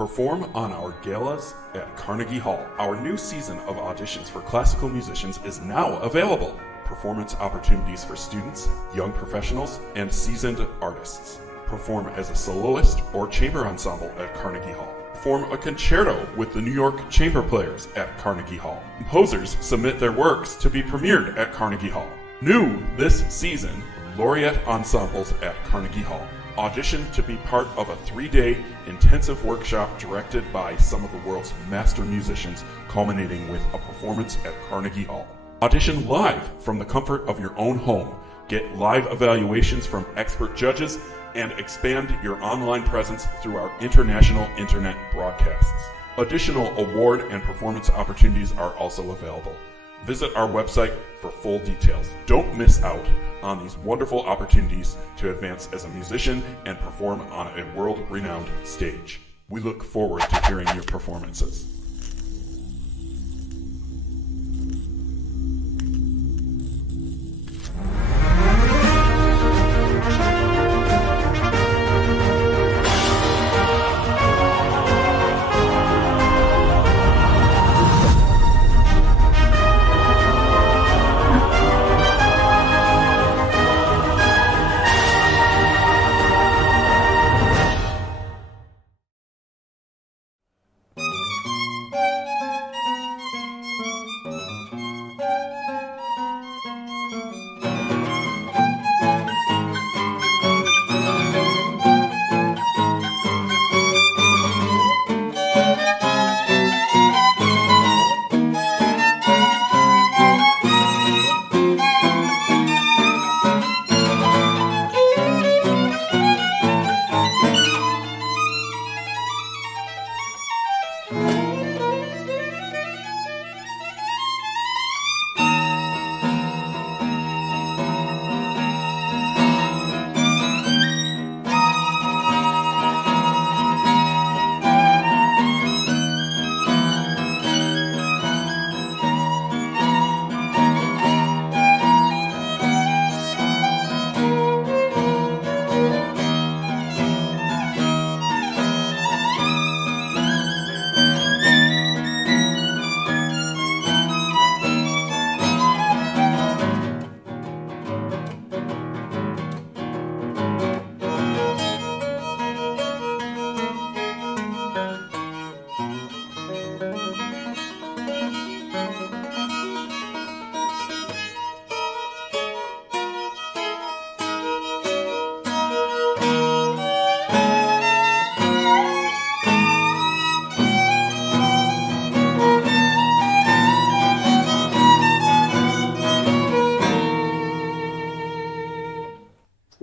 Perform on our galas at Carnegie Hall. Our new season of auditions for classical musicians is now available. Performance opportunities for students, young professionals, and seasoned artists. Perform as a soloist or chamber ensemble at Carnegie Hall. Perform a concerto with the New York Chamber Players at Carnegie Hall. Composers submit their works to be premiered at Carnegie Hall. New this season, Laureate ensembles at Carnegie Hall. Audition to be part of a 3-day intensive workshop directed by some of the world's master musicians, culminating with a performance at Carnegie Hall. Audition live from the comfort of your own home. Get live evaluations from expert judges and expand your online presence through our international internet broadcasts. Additional award and performance opportunities are also available. Visit our website for full details. Don't miss out on these wonderful opportunities to advance as a musician and perform on a world-renowned stage. We look forward to hearing your performances.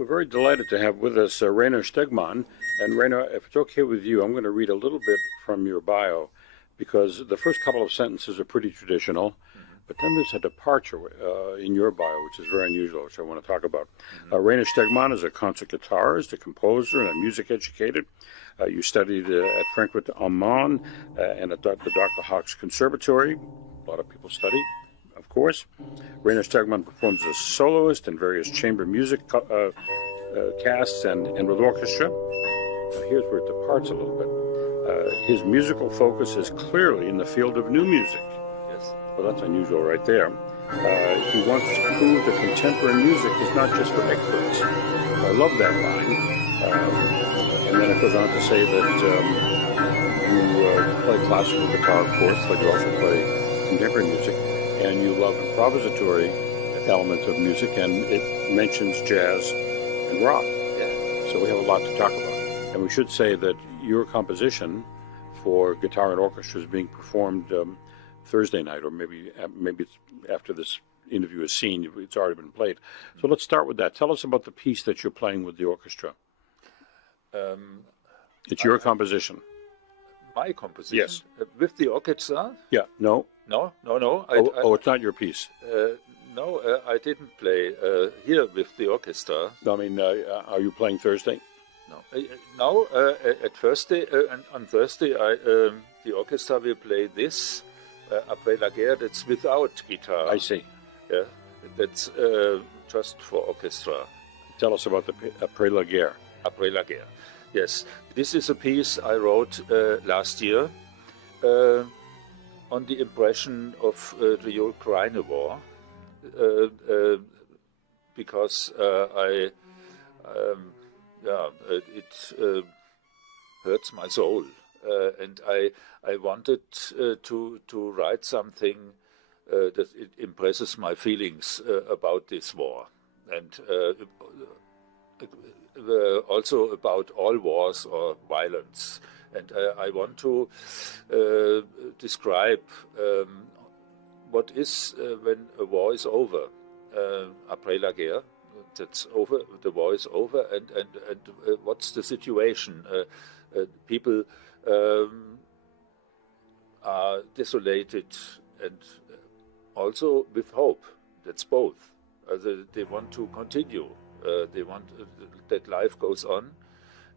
Very delighted to have with us Rainer Stegmann. And Rainer, if it's okay with you, I'm going to read a little bit from your bio, because the first couple of sentences are pretty traditional, but then there's a departure in your bio, which is very unusual, which I want to talk about. Rainer Stegmann is a concert guitarist, a composer, and a music educator. You studied at Frankfurt am Main and at the Dr. Hawk's Conservatory. A lot of people study, of course. Rainer Stegmann performs as soloist in various chamber music casts and with orchestra. Here's where it departs a little bit. His musical focus is clearly in the field of new music. Yes. Well, that's unusual right there. He wants to prove that contemporary music is not just for experts. I love that line. And then it goes on to say that you play classical guitar, of course, but you also play contemporary music, and you love improvisatory element of music, and it mentions jazz and rock. Yeah. So we have a lot to talk about. And we should say that your composition for guitar and orchestra is being performed Thursday night, or maybe it's after this interview is seen, it's already been played. So let's start with that. Tell us about the piece that you're playing with the orchestra. It's your composition. My composition? Yes. With the orchestra? Yeah, no. No. It's not your piece. No, I didn't play here with the orchestra. I mean, are you playing Thursday? No. At Thursday, on Thursday, the orchestra will play this, Après, guerre, that's without guitar. I see. Yeah, that's just for orchestra. Tell us about the Après, guerre. Après, guerre. Yes, this is a piece I wrote last year on the impression of the Ukraine war, because it hurts my soul, and I wanted to write something that it impresses my feelings about this war, and also about all wars or violence. And I want to describe what is when a war is over. Après la guerre, that's over. The war is over, and what's the situation? People are desolated, and also with hope. That's both. They want to continue. They want that life goes on,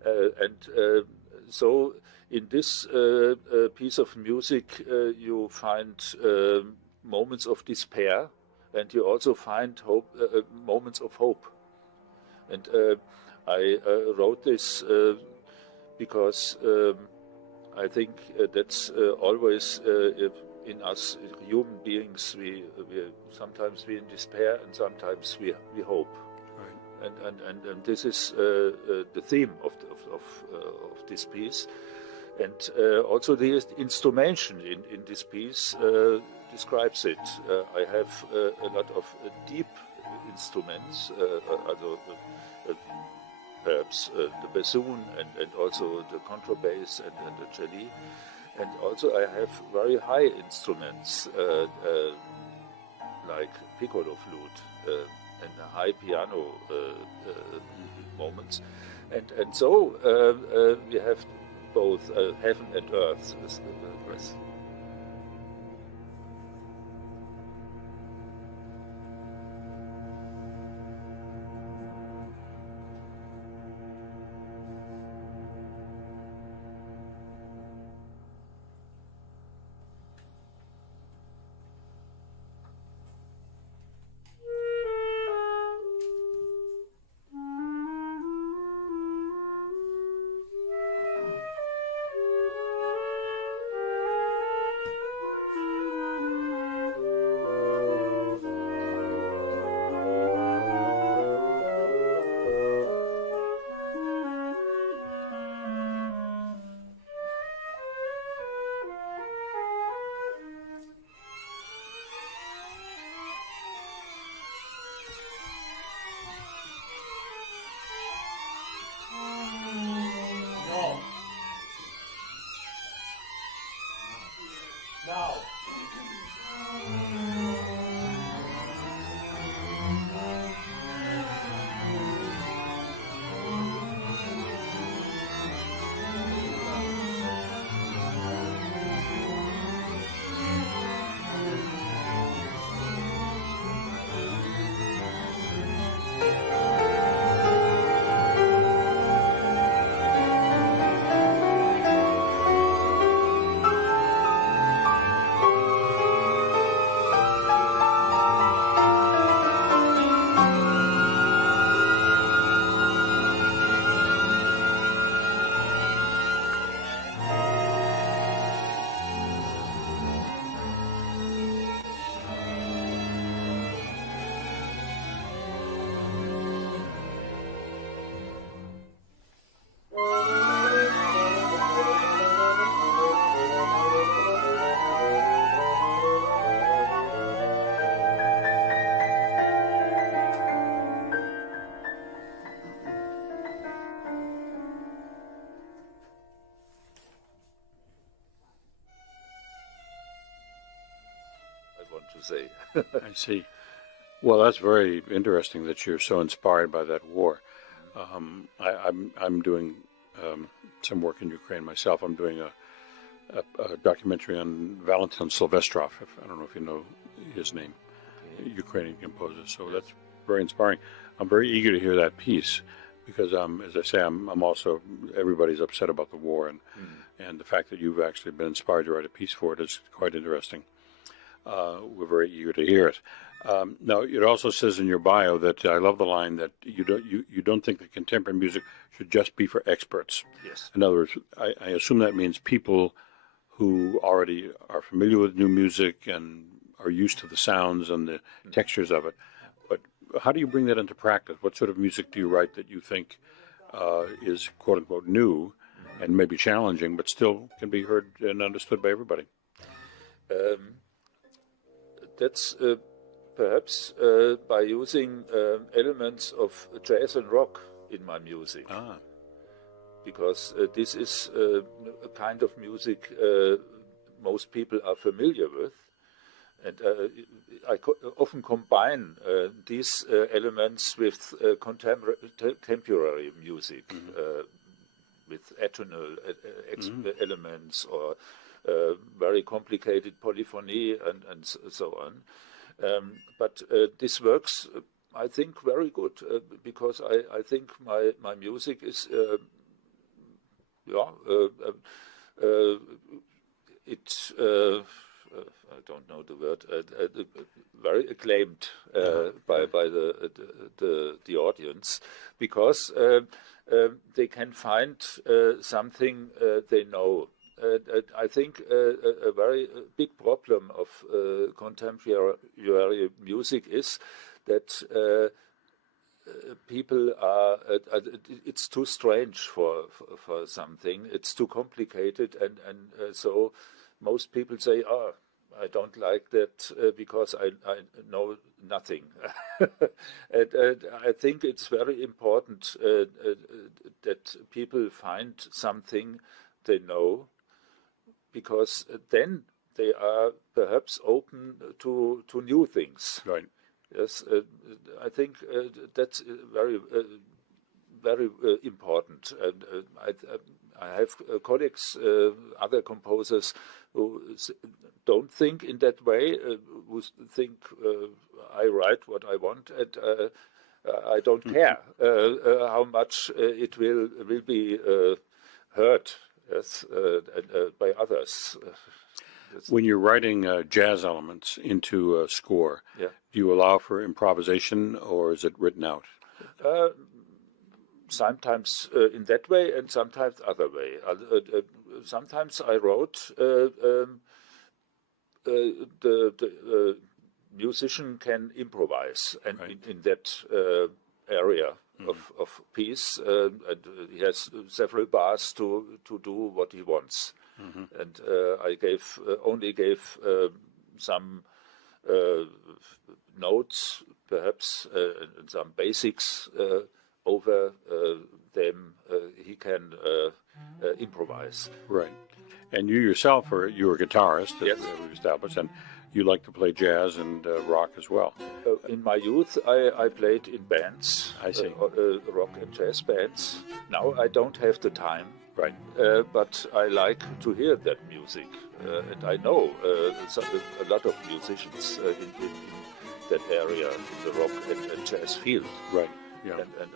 and so in this piece of music you find moments of despair, and you also find hope, moments of hope. And I wrote this because I think that's always in us human beings. We sometimes we in despair, and sometimes we hope. Right. And this is the theme of this piece, and also the instrumentation in this piece describes it. I have a lot of deep instruments, perhaps the bassoon and also the contrabass and the cello, and also I have very high instruments like piccolo flute and high piano moments, and so we have both heaven and earth. Yes. To say. I see. Well, that's very interesting that you're so inspired by that war. I'm doing some work in Ukraine myself. I'm doing a documentary on Valentin Silvestrov. I don't know if you know his name, Ukrainian composer. So that's very inspiring. I'm very eager to hear that piece because, as I say, I'm also, everybody's upset about the war, and the fact that you've actually been inspired to write a piece for it is quite interesting. We're very eager to hear it. Now, it also says in your bio that I love the line that you don't think that contemporary music should just be for experts. Yes. In other words, I assume that means people who already are familiar with new music and are used to the sounds and the textures of it. But how do you bring that into practice? What sort of music do you write that you think is quote unquote new and maybe challenging, but still can be heard and understood by everybody? That's perhaps by using elements of jazz and rock in my music. Because this is a kind of music most people are familiar with. And I often combine these elements with contemporary music, with atonal elements or very complicated polyphony and so on. But this works, I think, very good because I think my music is, I don't know the word, very acclaimed by the audience because they can find something they know. I think a very big problem of contemporary music is that people are, it's too strange for something, it's too complicated, and so most people say, oh, I don't like that because I know nothing. and I think it's very important that people find something they know, because then they are perhaps open to new things. Right. Yes, I think that's very important. And I have colleagues, other composers, who don't think in that way, who think I write what I want and I don't care how much it will be heard, yes, by others. When you're writing jazz elements into a score, do you allow for improvisation or is it written out? Sometimes in that way and sometimes other way. Sometimes I wrote the musician can improvise and in that area of piece, and he has several bars to do what he wants. And I only gave some notes, perhaps, and some basics over them. He can improvise. Right. And you yourself you're a guitarist, as we've established, and you like to play jazz and rock as well. In my youth, I played in bands, I see. rock and jazz bands. Now I don't have the time. Right. But I like to hear that music, and I know a lot of musicians in that area, in the rock and jazz field. Right. Yeah. And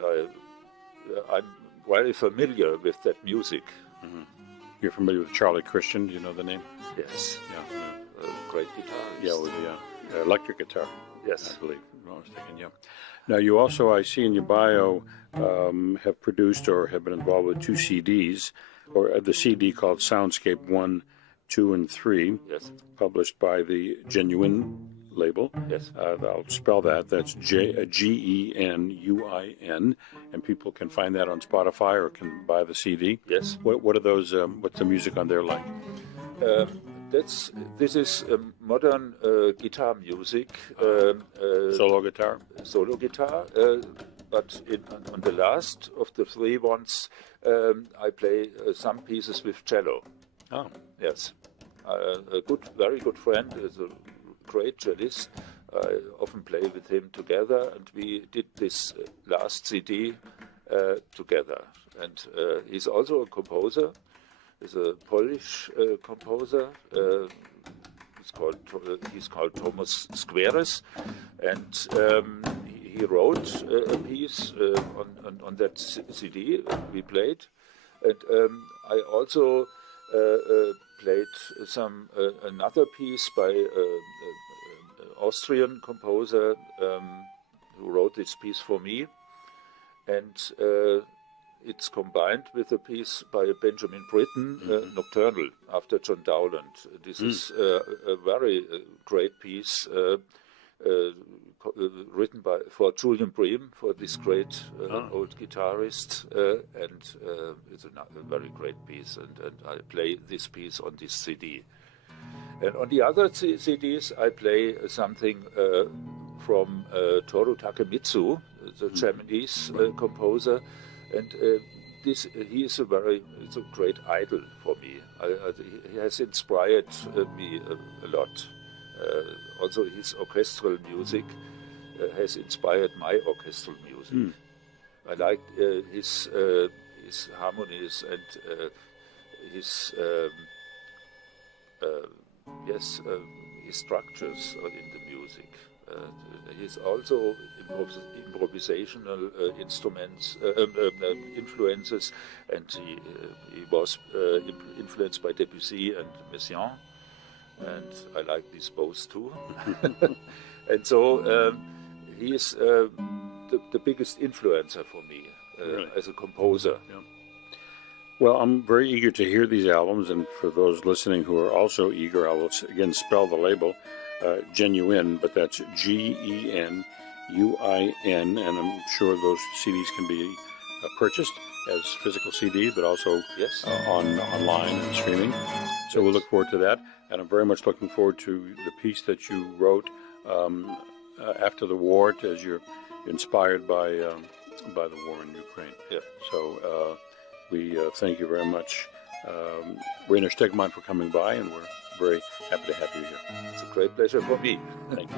I'm very familiar with that music. You're familiar with Charlie Christian? Do you know the name? Yes. Yeah. Great guitarist. Yeah, with the electric guitar. Yes. I believe. If I'm not mistaken, yeah. Now, you also, I see in your bio, have produced or have been involved with 2 CDs, or the CD called Soundscape 1, 2, and 3, published by the Genuine label. Yes. I'll spell that. That's Genuin, and people can find that on Spotify or can buy the CD. Yes. What are those? What's the music on there like? This is modern guitar music. Solo guitar? Solo guitar. But on the last of the 3 ones, I play some pieces with cello. Oh. Yes. A very good friend is a great cellist. I often play with him together, and we did this last CD together. And he's also a composer. He's a Polish composer. He's called Thomas Squares, and he wrote a piece on that CD we played, and I also played another piece by Austrian composer who wrote this piece for me, and it's combined with a piece by Benjamin Britten, Nocturnal, after John Dowland. This is a very great piece written for Julian Bream, for this great old guitarist, and it's a very great piece, and I play this piece on this CD. And on the other CDs, I play something from Toru Takemitsu, the Japanese composer, and he is it's a great idol for me. He has inspired me a lot. Also, his orchestral music has inspired my orchestral music. I like his harmonies and his his structures in the music. He's also improvisational influences, and he was influenced by Debussy and Messiaen, and I like these both too. And so he is the biggest influencer for me Really? as a composer. Yeah. Well, I'm very eager to hear these albums, and for those listening who are also eager, I will again spell the label, Genuine, but that's Genuin, and I'm sure those CDs can be purchased as physical CD, but also online and streaming. So we'll look forward to that, and I'm very much looking forward to the piece that you wrote after the war, as you're inspired by the war in Ukraine. Yeah. So we thank you very much, Rainer Stegmann, for coming by, and we're very happy to have you here. It's a great pleasure for me. Thank you.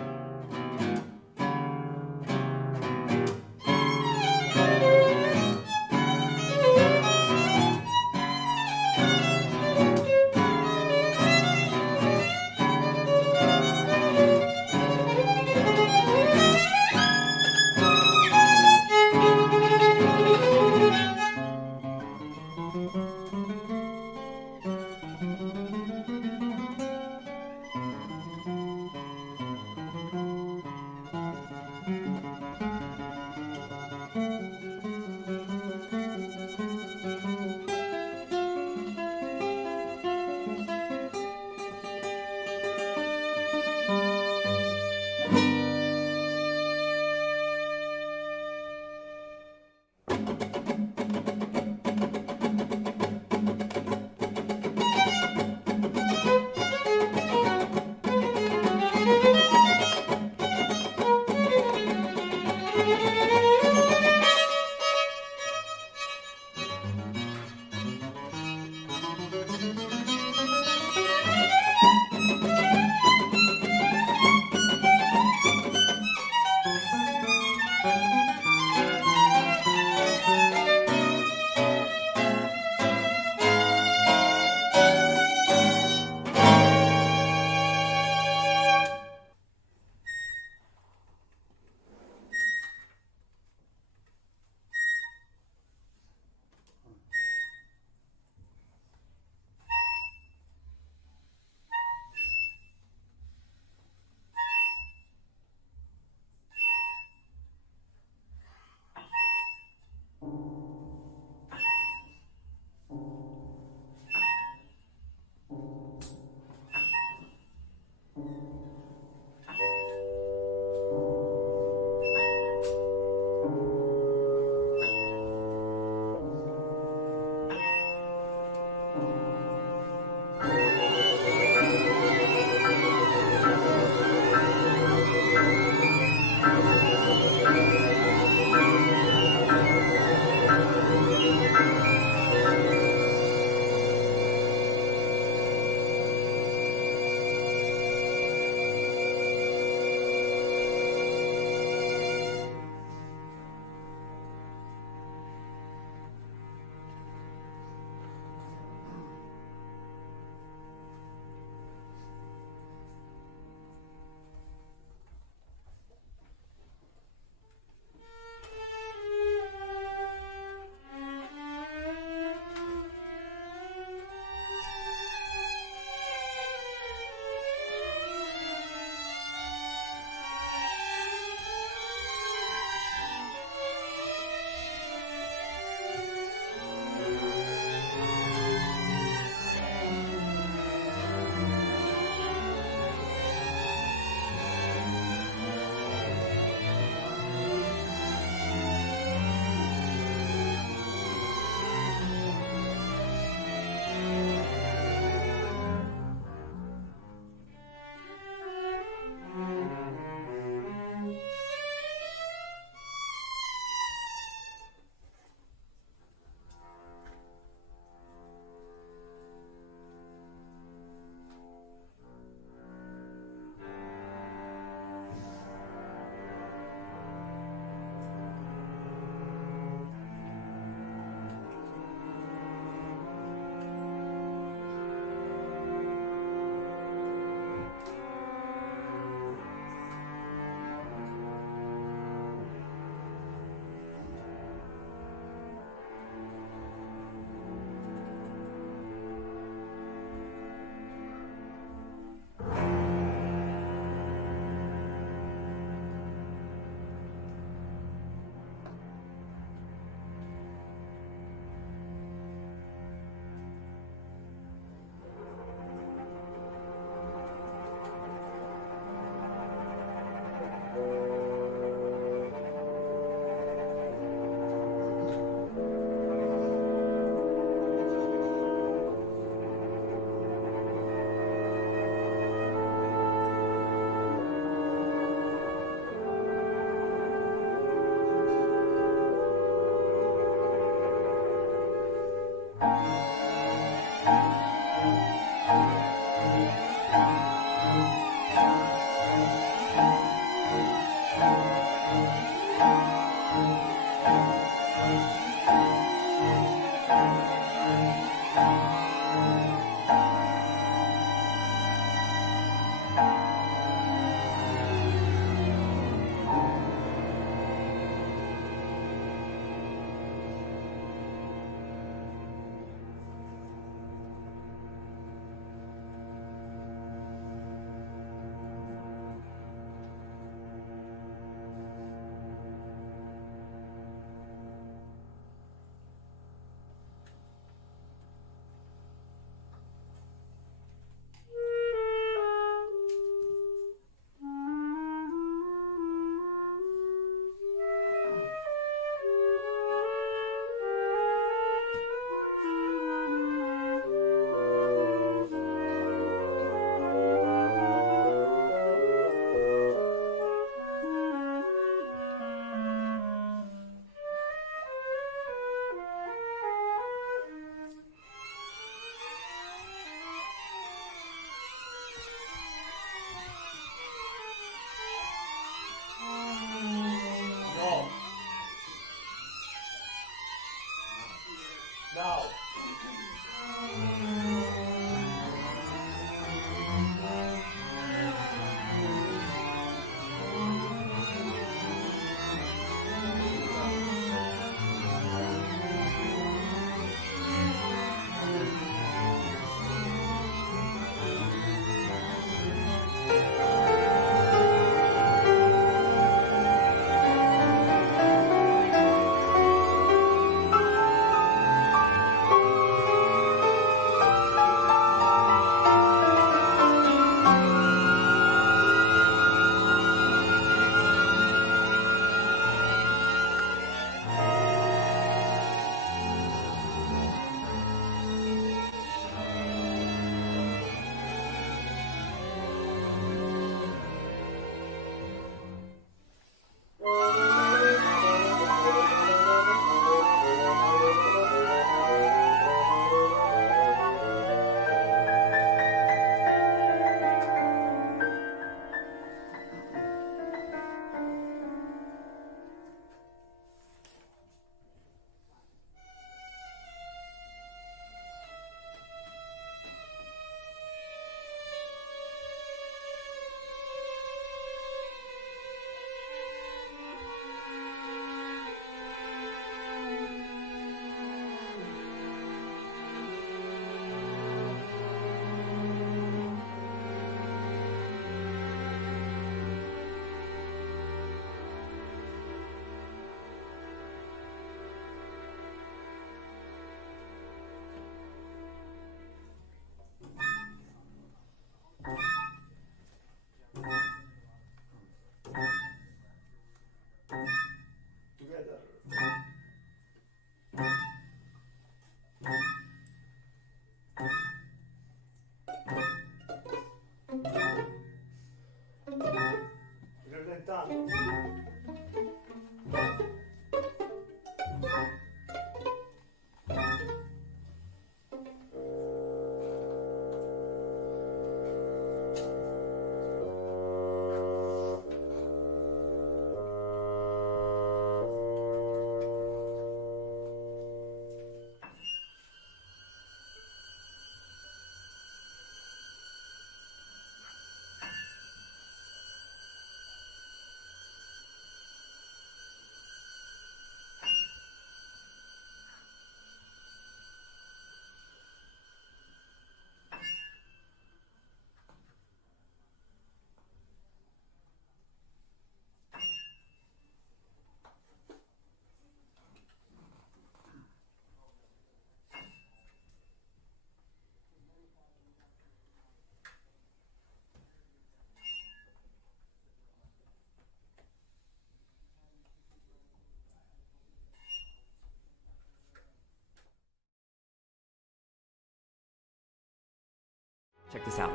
Check this out.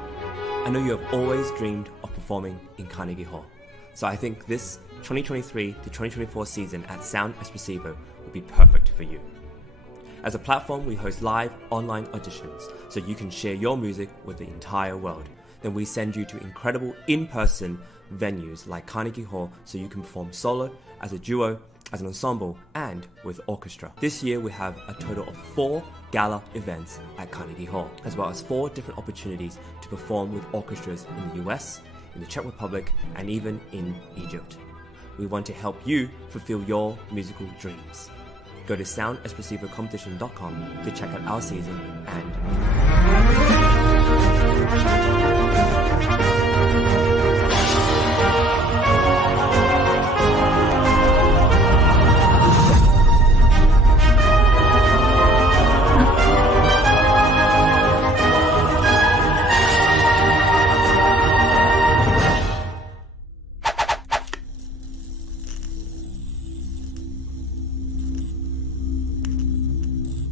I know you have always dreamed of performing in Carnegie Hall. So I think this 2023 to 2024 season at Sound Espressivo will be perfect for you. As a platform, we host live online auditions so you can share your music with the entire world. Then we send you to incredible in-person venues like Carnegie Hall so you can perform solo, as a duo, as an ensemble, and with orchestra. This year we have a total of 4 gala events at Carnegie Hall, as well as 4 different opportunities to perform with orchestras in the US, in the Czech Republic, and even in Egypt. We want to help you fulfill your musical dreams. Go to soundexpressivocompetition.com to check out our season and